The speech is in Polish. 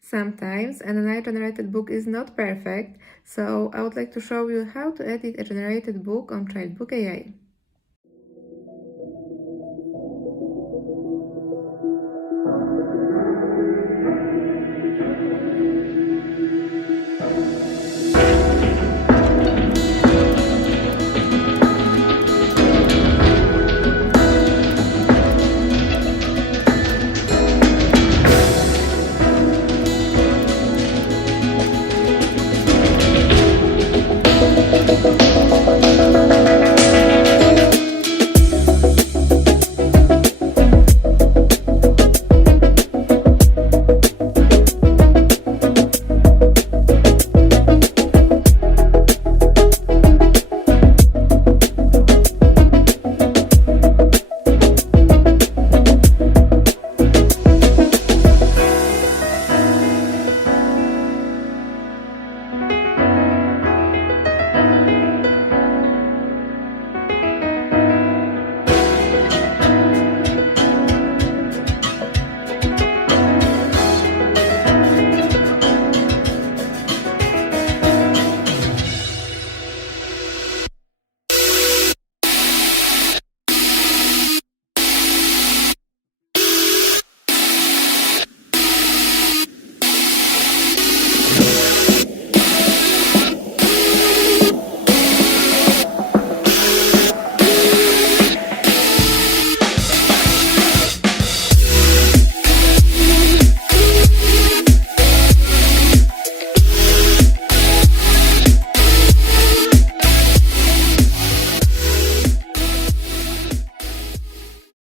Sometimes an AI-generated book is not perfect, so I would like to show you how to edit a generated book on childbook.ai.